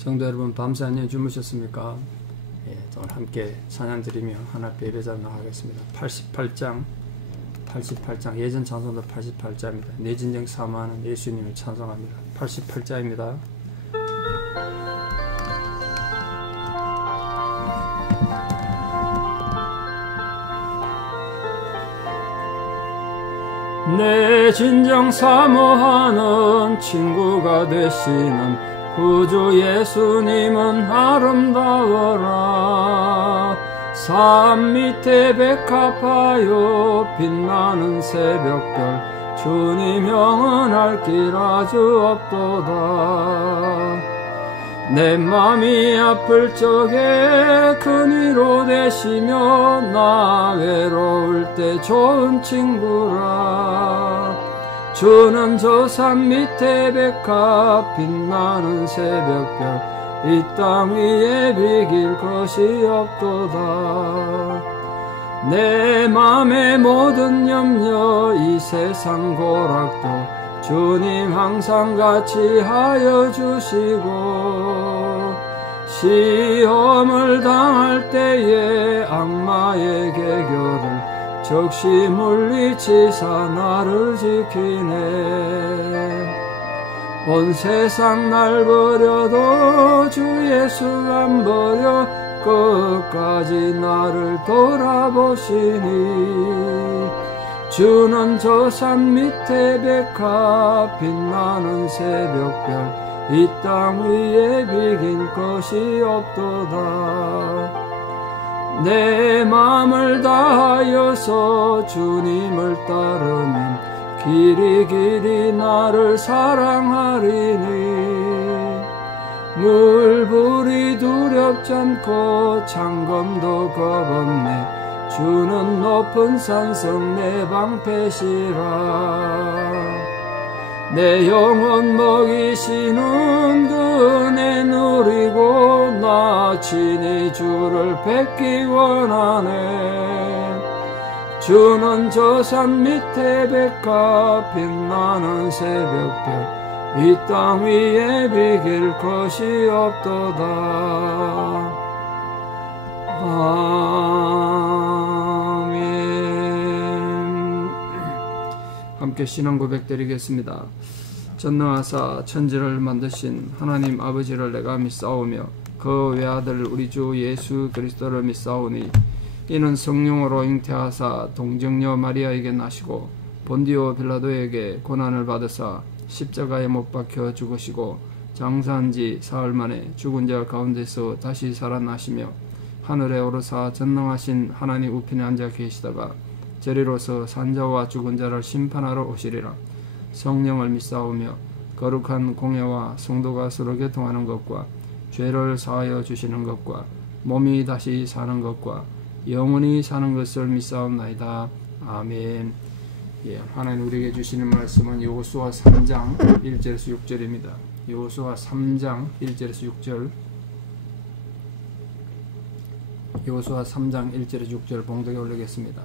성도 여러분, 밤새 안녕히 주무셨습니까? 예, 오늘 함께 찬양 드리며 하나님 예배자 나가겠습니다. 88장 예전 찬송도 88자입니다. 내 진정 사모하는 예수님을 찬송합니다. 88자입니다. 내 진정 사모하는 친구가 되시는 구주 예수님은 아름다워라. 산 밑에 백합하여 빛나는 새벽별 주님 영원할 길 아주 없도다. 내 맘이 아플 적에 큰 위로 되시며 나 외로울 때 좋은 친구라. 주는 저 산 밑에 백합 빛나는 새벽별 이 땅 위에 비길 것이 없도다. 내 맘의 모든 염려 이 세상 고락도 주님 항상 같이 하여 주시고 시험을 당할 때에 악마의 계교를 적시 물리치사 나를 지키네. 온 세상 날 버려도 주 예수 안 버려 끝까지 나를 돌아보시니. 주는 저 산 밑에 백합 빛나는 새벽별 이 땅 위에 비길 것이 없도다. 내 맘을 다하여서 주님을 따르면 길이 나를 사랑하리니. 물불이 두렵지 않고 창검도 겁없네. 주는 높은 산성 내 방패시라. 내 영혼 먹이시는 그 은혜 누리고 나 친히 주를 뵙기 원하네. 주는 저 산 밑에 백합 빛나는 새벽별 이 땅 위에 비길 것이 없도다. 아멘. 함께 신앙 고백 드리겠습니다. 전능하사 천지를 만드신 하나님 아버지를 내가 믿사오며 그 외아들 우리 주 예수 그리스도를 믿사오니 이는 성령으로 잉태하사 동정녀 마리아에게 나시고 본디오 빌라도에게 고난을 받으사 십자가에 못 박혀 죽으시고 장사한 지 사흘 만에 죽은 자 가운데서 다시 살아나시며 하늘에 오르사 전능하신 하나님 우편에 앉아 계시다가 저리로서 산자와 죽은 자를 심판하러 오시리라. 성령을 믿사오며 거룩한 공예와 성도가 서로 교통하는 것과 죄를 사하여 주시는 것과 몸이 다시 사는 것과 영원히 사는 것을 믿사옵나이다. 아멘. 예, 하나님 우리에게 주시는 말씀은 여호수아 3장 1절에서 6절입니다. 여호수아 3장 1절에서 6절. 여호수아 3장 1절에서 6절 봉독에 올리겠습니다.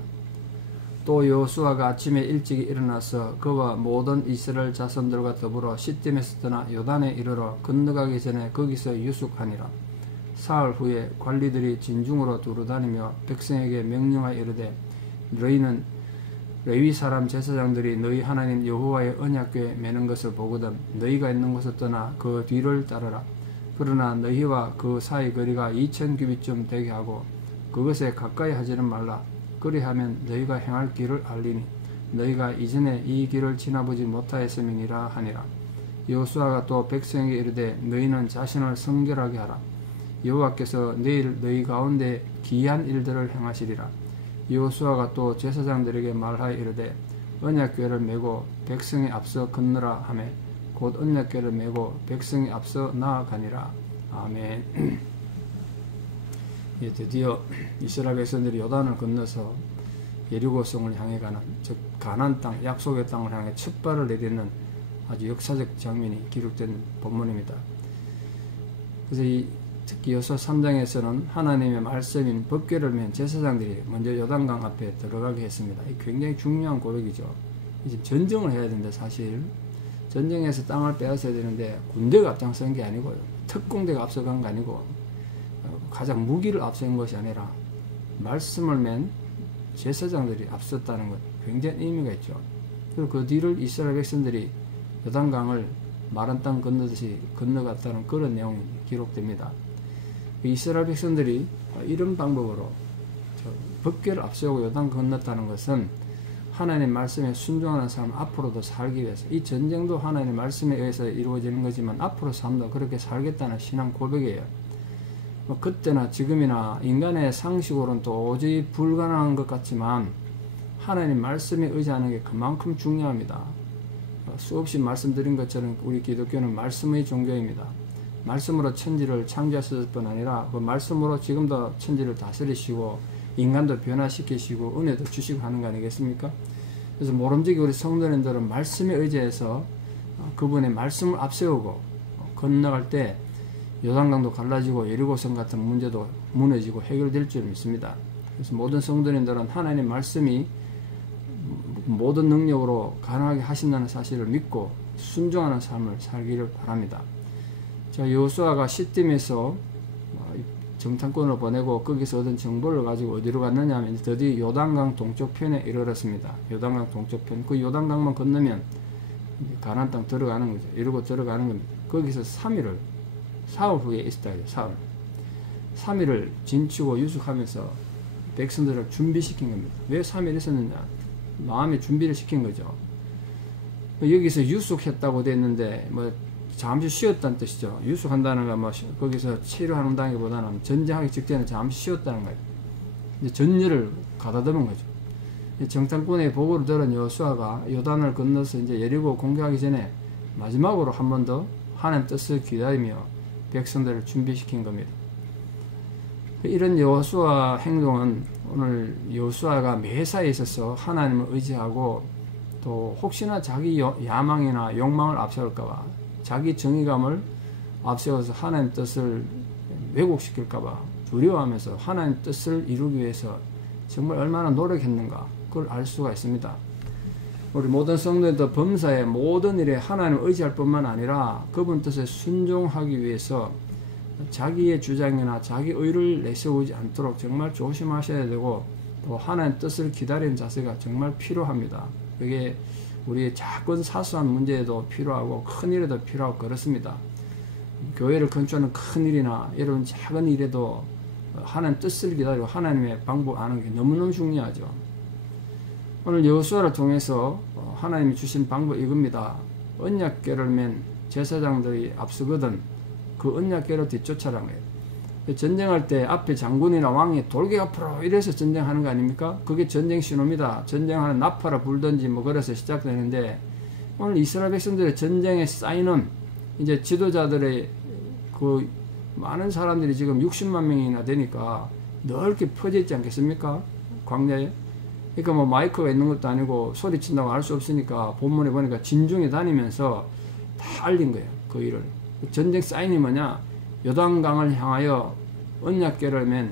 또 여호수아가 아침에 일찍 일어나서 그와 모든 이스라엘 자손들과 더불어 시딤에서 떠나 요단에 이르러 건너가기 전에 거기서 유숙하니라. 사흘 후에 관리들이 진중으로 두루다니며 백성에게 명령하여 이르되 너희는 레위 사람 제사장들이 너희 하나님 여호와의 언약궤에 매는 것을 보거든 너희가 있는 곳을 떠나 그 뒤를 따르라. 그러나 너희와 그 사이 거리가 2000규빗쯤 되게 하고 그것에 가까이 하지는 말라. 그리하면 너희가 행할 길을 알리니 너희가 이전에 이 길을 지나보지 못하였음이니라 하니라. 여호수아가 또 백성에게 이르되 너희는 자신을 성결하게 하라. 여호와께서 내일 너희 가운데 기이한 일들을 행하시리라. 여호수아가 또 제사장들에게 말하여 이르되 언약궤를 메고 백성의 앞서 건너라 하매 곧 언약궤를 메고 백성의 앞서 나아가니라. 아멘. 예, 드디어 이스라엘 백성들이 요단을 건너서 예리고성을 향해 가는 즉 가나안 땅 약속의 땅을 향해 첫 발을 내딛는 아주 역사적 장면이 기록된 본문입니다. 그래서 특히 여호수아 3장에서는 하나님의 말씀인 법궤를 맨 제사장들이 먼저 요단강 앞에 들어가게 했습니다. 굉장히 중요한 고백이죠. 이제 전쟁을 해야 되는데 사실 전쟁에서 땅을 빼앗아야 되는데 군대가 앞장선 게 아니고요. 특공대가 앞서간 거 아니고 가장 무기를 앞선 것이 아니라 말씀을 맨 제사장들이 앞섰다는 것 굉장히 의미가 있죠. 그리고 그 뒤를 이스라엘 백성들이 요단강을 마른 땅 건너듯이 건너갔다는 그런 내용이 기록됩니다. 이스라엘 백성들이 이런 방법으로 법궤를 앞세우고 요단 건넜다는 것은 하나님의 말씀에 순종하는 삶을 앞으로도 살기 위해서, 이 전쟁도 하나님의 말씀에 의해서 이루어지는 거지만 앞으로 삶도 그렇게 살겠다는 신앙 고백이에요. 그때나 지금이나 인간의 상식으로는 도저히 불가능한 것 같지만 하나님 말씀에 의지하는 게 그만큼 중요합니다. 수없이 말씀드린 것처럼 우리 기독교는 말씀의 종교입니다. 말씀으로 천지를 창조하셨을 뿐 아니라 그 말씀으로 지금도 천지를 다스리시고 인간도 변화시키시고 은혜도 주시고 하는 거 아니겠습니까? 그래서 모름지기 우리 성도님들은 말씀에 의지해서 그분의 말씀을 앞세우고 건너갈 때 요단강도 갈라지고 여리고성 같은 문제도 무너지고 해결될 줄 믿습니다. 그래서 모든 성도님들은 하나님의 말씀이 모든 능력으로 가능하게 하신다는 사실을 믿고 순종하는 삶을 살기를 바랍니다. 자, 여호수아가 시딤에서 정탐꾼을 보내고 거기서 얻은 정보를 가지고 어디로 갔느냐 하면 드디어 요단강 동쪽편에 이르렀습니다. 요단강 동쪽편, 그 요단강만 건너면 가나안 땅 들어가는 거죠. 이러고 들어가는 겁니다. 거기서 3일을 사흘 후에 있었다. 사흘. 3일을 진치고 유숙하면서 백성들을 준비시킨 겁니다. 왜 3일 있었느냐? 마음의 준비를 시킨 거죠. 여기서 유숙했다고 되어 있는데 뭐 잠시 쉬었다는 뜻이죠. 유숙한다는 건 뭐 거기서 치료한다기보다는 전쟁하기 직전에 잠시 쉬었다는 거예요. 이제 전열을 가다듬은 거죠. 정탐꾼의 보고를 들은 여호수아가 요단을 건너서 이제 여리고 공격하기 전에 마지막으로 한 번 더 하나님 뜻을 기다리며 백성들을 준비시킨 겁니다. 이런 여호수아 행동은 오늘 여호수아가 매사에 있어서 하나님을 의지하고 또 혹시나 자기 야망이나 욕망을 앞세울까봐 자기 정의감을 앞세워서 하나님 뜻을 왜곡시킬까봐 두려워하면서 하나님 뜻을 이루기 위해서 정말 얼마나 노력했는가 그걸 알 수가 있습니다. 우리 모든 성도들도 범사의 모든 일에 하나님을 의지할 뿐만 아니라 그분 뜻에 순종하기 위해서 자기의 주장이나 자기 의를 내세우지 않도록 정말 조심하셔야 되고 또 하나님 뜻을 기다리는 자세가 정말 필요합니다. 그게 우리의 작은 사소한 문제에도 필요하고 큰 일에도 필요하고 그렇습니다. 교회를 건축하는 큰 일이나 이런 작은 일에도 하나님 뜻을 기다리고 하나님의 방법 아는 게 너무너무 중요하죠. 오늘 여호수아를 통해서 하나님이 주신 방법 이겁니다. 언약궤를 맨 제사장들이 앞서거든 그 언약궤를 뒤쫓아라는 거예요. 전쟁할 때 앞에 장군이나 왕이 돌격 앞으로 이래서 전쟁하는 거 아닙니까? 그게 전쟁 신호입니다. 전쟁하는 나팔을 불든지 뭐 그래서 시작되는데 오늘 이스라엘 백성들의 전쟁의 사인은 이제 지도자들의 그 많은 사람들이 지금 60만 명이나 되니까 넓게 퍼져 있지 않겠습니까? 광야에. 그러니까 뭐 마이크가 있는 것도 아니고 소리친다고 알 수 없으니까 본문에 보니까 진중에 다니면서 다 알린 거예요. 그 일을. 전쟁 사인이 뭐냐? 요단강을 향하여 언약궤를 맨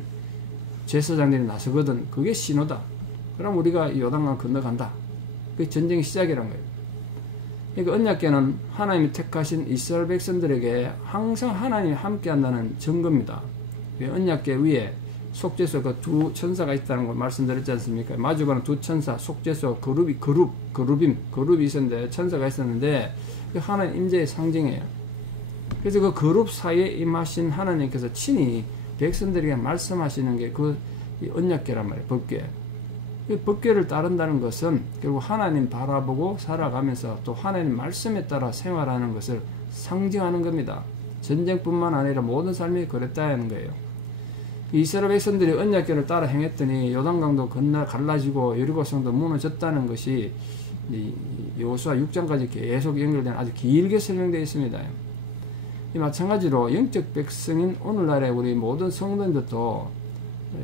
제사장들이 나서거든. 그게 신호다. 그럼 우리가 요단강 건너간다. 그게 전쟁의 시작이란 거예요. 그러니까 언약궤는 하나님이 택하신 이스라엘 백성들에게 항상 하나님이 함께한다는 증거입니다. 언약궤 위에 속죄소 그 두 천사가 있다는 걸 말씀드렸지 않습니까? 마주보는 두 천사, 속죄소, 그룹이 있었는데 천사가 있었는데 하나님 임재의 상징이에요. 그래서 그 그룹 사이에 임하신 하나님께서 친히 백성들에게 말씀하시는 게 그 언약궤란 말이에요. 법궤. 이 법궤를 따른다는 것은 결국 하나님 바라보고 살아가면서 또 하나님 말씀에 따라 생활하는 것을 상징하는 겁니다. 전쟁뿐만 아니라 모든 삶이 그랬다는 거예요. 이스라엘 백성들이 언약궤를 따라 행했더니 요단강도 갈라지고 여리고성도 무너졌다는 것이 여호수아 6장까지 계속 연결된 아주 길게 설명되어 있습니다. 이 마찬가지로 영적 백성인 오늘날의 우리 모든 성도들도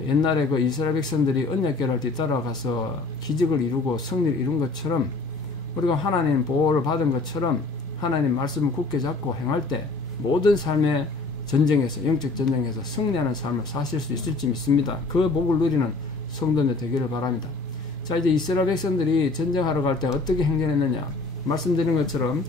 옛날에 그 이스라엘 백성들이 언약궤를 뒤따라가서 기적을 이루고 승리를 이룬 것처럼 우리가 하나님 보호를 받은 것처럼 하나님 말씀을 굳게 잡고 행할 때 모든 삶의 전쟁에서 영적 전쟁에서 승리하는 삶을 사실 수 있을지 믿습니다. 그 복을 누리는 성도들 되기를 바랍니다. 자, 이제 이스라엘 백성들이 전쟁하러 갈 때 어떻게 행전했느냐 말씀드린 것처럼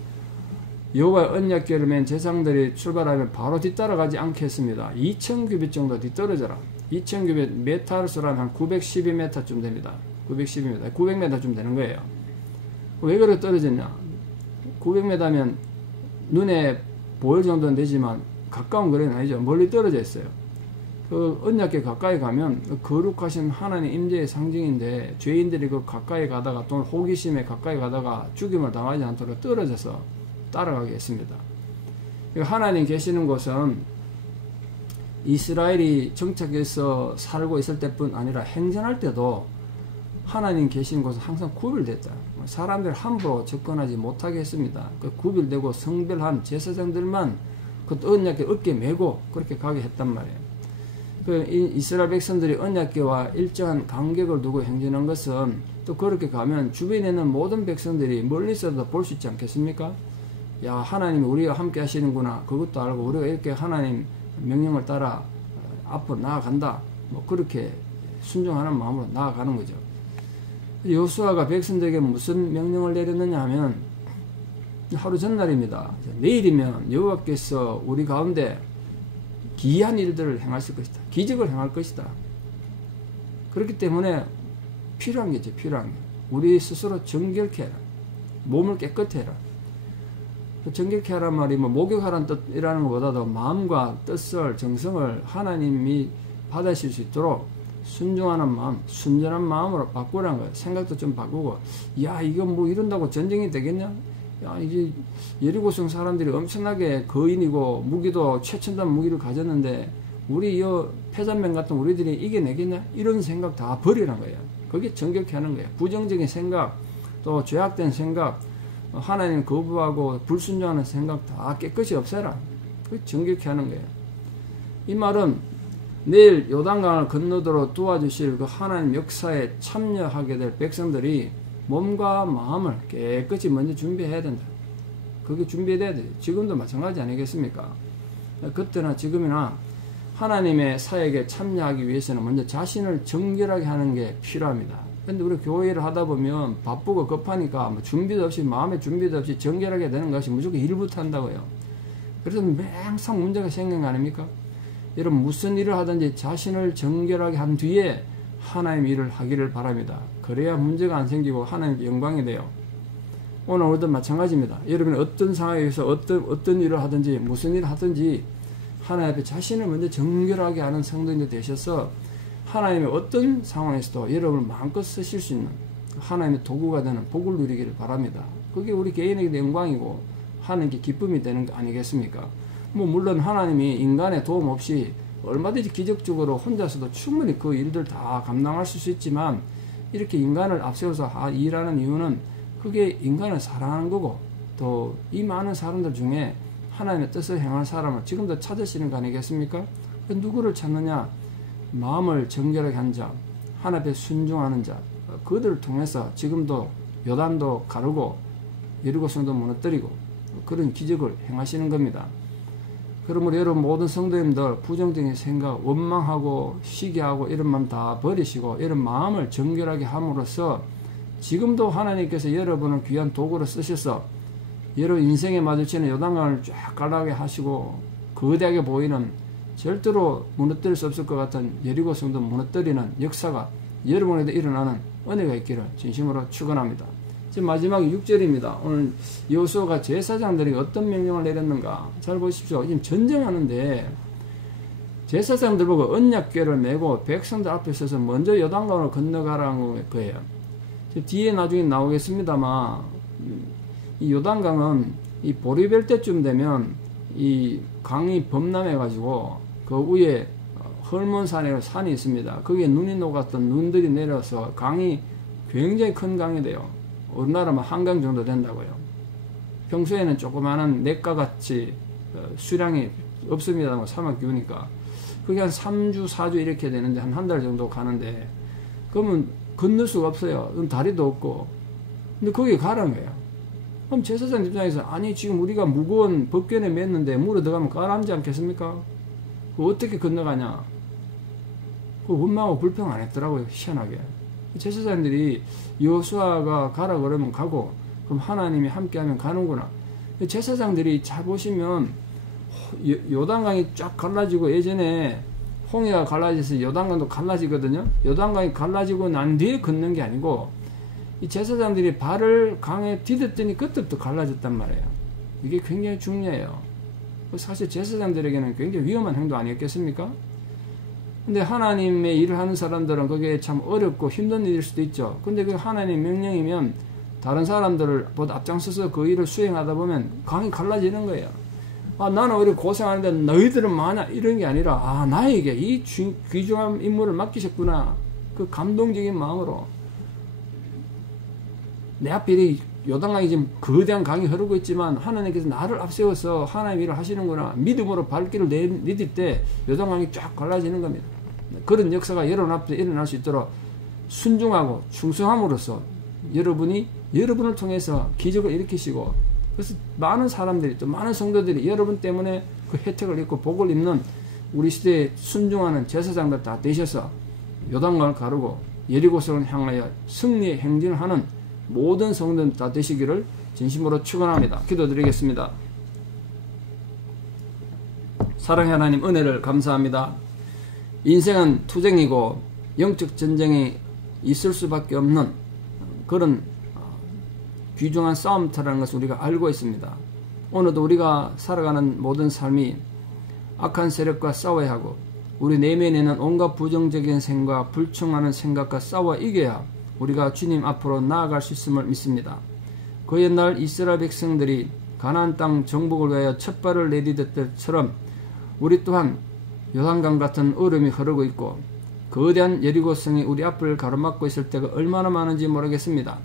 여호와의 언약궤를 맨 제사장들이 출발하면 바로 뒤따라가지 않겠습니다. 2000규빗 정도 뒤떨어져라. 2000규빗 메타로서라면 한 912m쯤 됩니다. 912m, 900m쯤 되는 거예요. 왜 그렇게 떨어졌냐? 900m면 눈에 보일 정도는 되지만 가까운 거리는 아니죠. 멀리 떨어져 있어요. 그 언약궤 가까이 가면 거룩하신 하나님 임재의 상징인데 죄인들이 그 가까이 가다가 또 호기심에 가까이 가다가 죽임을 당하지 않도록 떨어져서 따라가게 했습니다. 하나님 계시는 곳은 이스라엘이 정착해서 살고 있을 때뿐 아니라 행전할 때도 하나님 계신 곳은 항상 구별됐다. 사람들 함부로 접근하지 못하게 했습니다. 그 구별되고 성별한 제사장들만 그 언약궤 어깨에 메고 그렇게 가게 했단 말이에요. 그 이스라엘 백성들이 언약궤와 일정한 간격을 두고 행진한 것은 또 그렇게 가면 주변에 있는 모든 백성들이 멀리서도 볼 수 있지 않겠습니까? 야, 하나님이 우리와 함께 하시는구나. 그것도 알고 우리가 이렇게 하나님 명령을 따라 앞으로 나아간다. 뭐 그렇게 순종하는 마음으로 나아가는 거죠. 여호수아가 백성들에게 무슨 명령을 내렸느냐 하면 하루 전날입니다. 내일이면 여호와께서 우리 가운데 기이한 일들을 행하실 것이다. 기적을 행할 것이다. 그렇기 때문에 필요한 게죠. 필요한 게. 우리 스스로 정결케 해라. 몸을 깨끗해 해라. 정결케 하란 말이 뭐 목욕하라는 뜻이라는 것보다도 마음과 뜻을 정성을 하나님이 받으실 수 있도록 순종하는 마음, 순전한 마음으로 바꾸라는 거예요. 생각도 좀 바꾸고, 야, 이거 뭐 이런다고 전쟁이 되겠냐? 야, 이제 여리고성 사람들이 엄청나게 거인이고 무기도 최첨단 무기를 가졌는데 우리 이 패잔맹 같은 우리들이 이겨내겠냐? 이런 생각 다 버리라는 거예요. 그게 정결케 하는 거예요. 부정적인 생각, 또 죄악된 생각, 하나님 거부하고 불순종하는 생각 다 깨끗이 없애라. 그게 정결케 하는 거예요. 이 말은 내일 요단강을 건너도록 도와주실 그 하나님 역사에 참여하게 될 백성들이 몸과 마음을 깨끗이 먼저 준비해야 된다. 그게 준비돼야 돼요. 지금도 마찬가지 아니겠습니까? 그때나 지금이나 하나님의 사역에 참여하기 위해서는 먼저 자신을 정결하게 하는 게 필요합니다. 근데 우리 교회를 하다 보면 바쁘고 급하니까 뭐 준비도 없이 마음의 준비도 없이 정결하게 되는 것이 무조건 일부터 한다고요. 그래서 항상 문제가 생기는 거 아닙니까? 여러분 무슨 일을 하든지 자신을 정결하게 한 뒤에 하나님 일을 하기를 바랍니다. 그래야 문제가 안 생기고 하나님께 영광이 돼요. 오늘도 마찬가지입니다. 여러분이 어떤 상황에서 어떤 일을 하든지 무슨 일을 하든지 하나님 앞에 자신을 먼저 정결하게 하는 성도님이 되셔서 하나님의 어떤 상황에서도 여러분을 마음껏 쓰실 수 있는 하나님의 도구가 되는 복을 누리기를 바랍니다. 그게 우리 개인에게 영광이고 하나님께 기쁨이 되는 거 아니겠습니까? 뭐 물론 하나님이 인간의 도움 없이 얼마든지 기적적으로 혼자서도 충분히 그 일들 다 감당하실 수 있지만 이렇게 인간을 앞세워서 일하는 이유는 그게 인간을 사랑하는 거고 또 이 많은 사람들 중에 하나님의 뜻을 행할 사람을 지금도 찾으시는 거 아니겠습니까? 누구를 찾느냐? 마음을 정결하게 한 자, 하나님 앞에 순종하는 자, 그들을 통해서 지금도 요단도 가르고 여리고성도 무너뜨리고 그런 기적을 행하시는 겁니다. 그러므로 여러분 모든 성도님들 부정적인 생각, 원망하고 시기하고 이런 마음 다 버리시고 이런 마음을 정결하게 함으로써 지금도 하나님께서 여러분을 귀한 도구로 쓰셔서 여러분 인생에 마주치는 요단강을 쫙 갈라게 하시고 거대하게 보이는 절대로 무너뜨릴 수 없을 것 같은 여리고성도 무너뜨리는 역사가 여러분에도 일어나는 은혜가 있기를 진심으로 축원합니다. 지금 마지막 6절입니다. 오늘 여호수아가 제사장들에게 어떤 명령을 내렸는가 잘 보십시오. 지금 전쟁하는데 제사장들 보고 언약궤를 메고 백성들 앞에 서서 먼저 요단강을 건너가라는 거예요. 뒤에 나중에 나오겠습니다만 이 요단강은 이 보리별 때쯤 되면 이 강이 범람해 가지고 그 위에 헐몬산이라는 산이 있습니다. 거기에 눈이 녹았던 눈들이 내려서 강이 굉장히 큰 강이 돼요. 우리나라만 한강 정도 된다고요. 평소에는 조그마한 냇가같이 수량이 없습니다만 사막 기후니까 그게 한 3주 4주 이렇게 되는데 한 달 정도 가는데 그러면 건널 수가 없어요. 다리도 없고 근데 거기에 가라는 거예요. 그럼 제사장 입장에서 아니 지금 우리가 무거운 법궤에 맸는데 물에 들어가면 가라앉지 않겠습니까? 어떻게 건너가냐? 그 원망하고 불평 안 했더라고요. 희한하게. 제사장들이 여호수아가 가라 그러면 가고 그럼 하나님이 함께하면 가는구나. 제사장들이 잘 보시면 요단강이 쫙 갈라지고, 예전에 홍해가 갈라져서 요단강도 갈라지거든요. 요단강이 갈라지고 난 뒤에 걷는 게 아니고, 이 제사장들이 발을 강에 디뎠더니 그때부터 갈라졌단 말이에요. 이게 굉장히 중요해요. 사실 제사장들에게는 굉장히 위험한 행동 아니었겠습니까? 근데 하나님의 일을 하는 사람들은 그게 참 어렵고 힘든 일일 수도 있죠. 근데 그 하나님의 명령이면 다른 사람들을 보다 앞장서서 그 일을 수행하다 보면 강이 갈라지는 거예요. 아, 나는 우리 고생하는데 너희들은 뭐하냐, 이런 게 아니라, 아, 나에게 이 귀중한 임무를 맡기셨구나. 그 감동적인 마음으로 내 앞에 이 요단강이 지금 거대한 강이 흐르고 있지만 하나님께서 나를 앞세워서 하나님 일을 하시는구나. 믿음으로 발길을 내딛을 때 요단강이 쫙 갈라지는 겁니다. 그런 역사가 여러분 앞에 일어날 수 있도록 순종하고 충성함으로써 여러분을 통해서 기적을 일으키시고, 그래서 많은 사람들이, 또 많은 성도들이 여러분 때문에 그 혜택을 입고 복을 입는 우리 시대에 순종하는 제사장들 다 되셔서 요단강을 가르고 여리고성을 향하여 승리의 행진을 하는 모든 성도들 다 되시기를 진심으로 축원합니다. 기도드리겠습니다. 사랑의 하나님, 은혜를 감사합니다. 인생은 투쟁이고 영적 전쟁이 있을 수밖에 없는 그런 귀중한 싸움터라는 것을 우리가 알고 있습니다. 오늘도 우리가 살아가는 모든 삶이 악한 세력과 싸워야 하고, 우리 내면에는 온갖 부정적인 생각, 불충하는 생각과 싸워 이겨야 우리가 주님 앞으로 나아갈 수 있음을 믿습니다. 그 옛날 이스라엘 백성들이 가나안 땅 정복을 위하여 첫 발을 내디딜 때처럼 우리 또한 요단강 같은 얼음이 흐르고 있고 거대한 여리고성이 우리 앞을 가로막고 있을 때가 얼마나 많은지 모르겠습니다.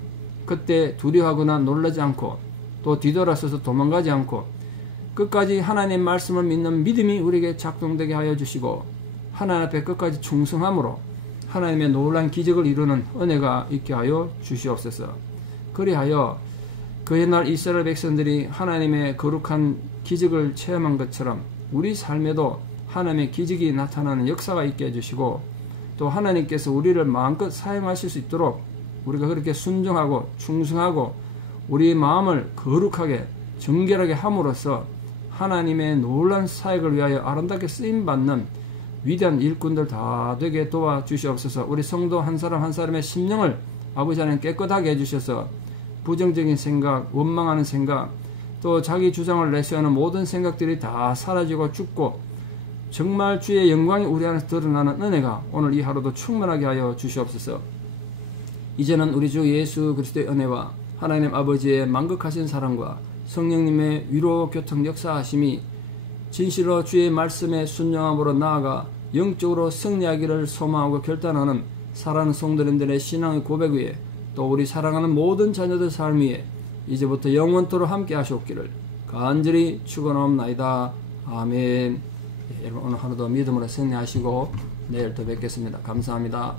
그때 두려워하거나 놀라지 않고 또 뒤돌아서서 도망가지 않고 끝까지 하나님의 말씀을 믿는 믿음이 우리에게 작동되게 하여 주시고, 하나님 앞에 끝까지 충성함으로 하나님의 놀라운 기적을 이루는 은혜가 있게 하여 주시옵소서. 그리하여 그 옛날 이스라엘 백성들이 하나님의 거룩한 기적을 체험한 것처럼 우리 삶에도 하나님의 기적이 나타나는 역사가 있게 해주시고, 또 하나님께서 우리를 마음껏 사용하실 수 있도록 우리가 그렇게 순종하고 충성하고 우리의 마음을 거룩하게 정결하게 함으로써 하나님의 놀라운 사역을 위하여 아름답게 쓰임받는 위대한 일꾼들 다 되게 도와주시옵소서. 우리 성도 한 사람 한 사람의 심령을 아버지 하나님 깨끗하게 해주셔서 부정적인 생각, 원망하는 생각, 또 자기 주장을 내세우는 모든 생각들이 다 사라지고 죽고 정말 주의 영광이 우리 안에서 드러나는 은혜가 오늘 이 하루도 충만하게 하여 주시옵소서. 이제는 우리 주 예수 그리스도의 은혜와 하나님 아버지의 만극하신 사랑과 성령님의 위로 교통 역사하심이 진실로 주의 말씀에 순종함으로 나아가 영적으로 승리하기를 소망하고 결단하는 사랑하는 성도님들의 신앙의 고백 위에, 또 우리 사랑하는 모든 자녀들 삶 위에 이제부터 영원토록 함께 하시옵기를 간절히 축원하옵나이다. 아멘. 여러분 오늘 하루도 믿음으로 승리하시고 내일 또 뵙겠습니다. 감사합니다.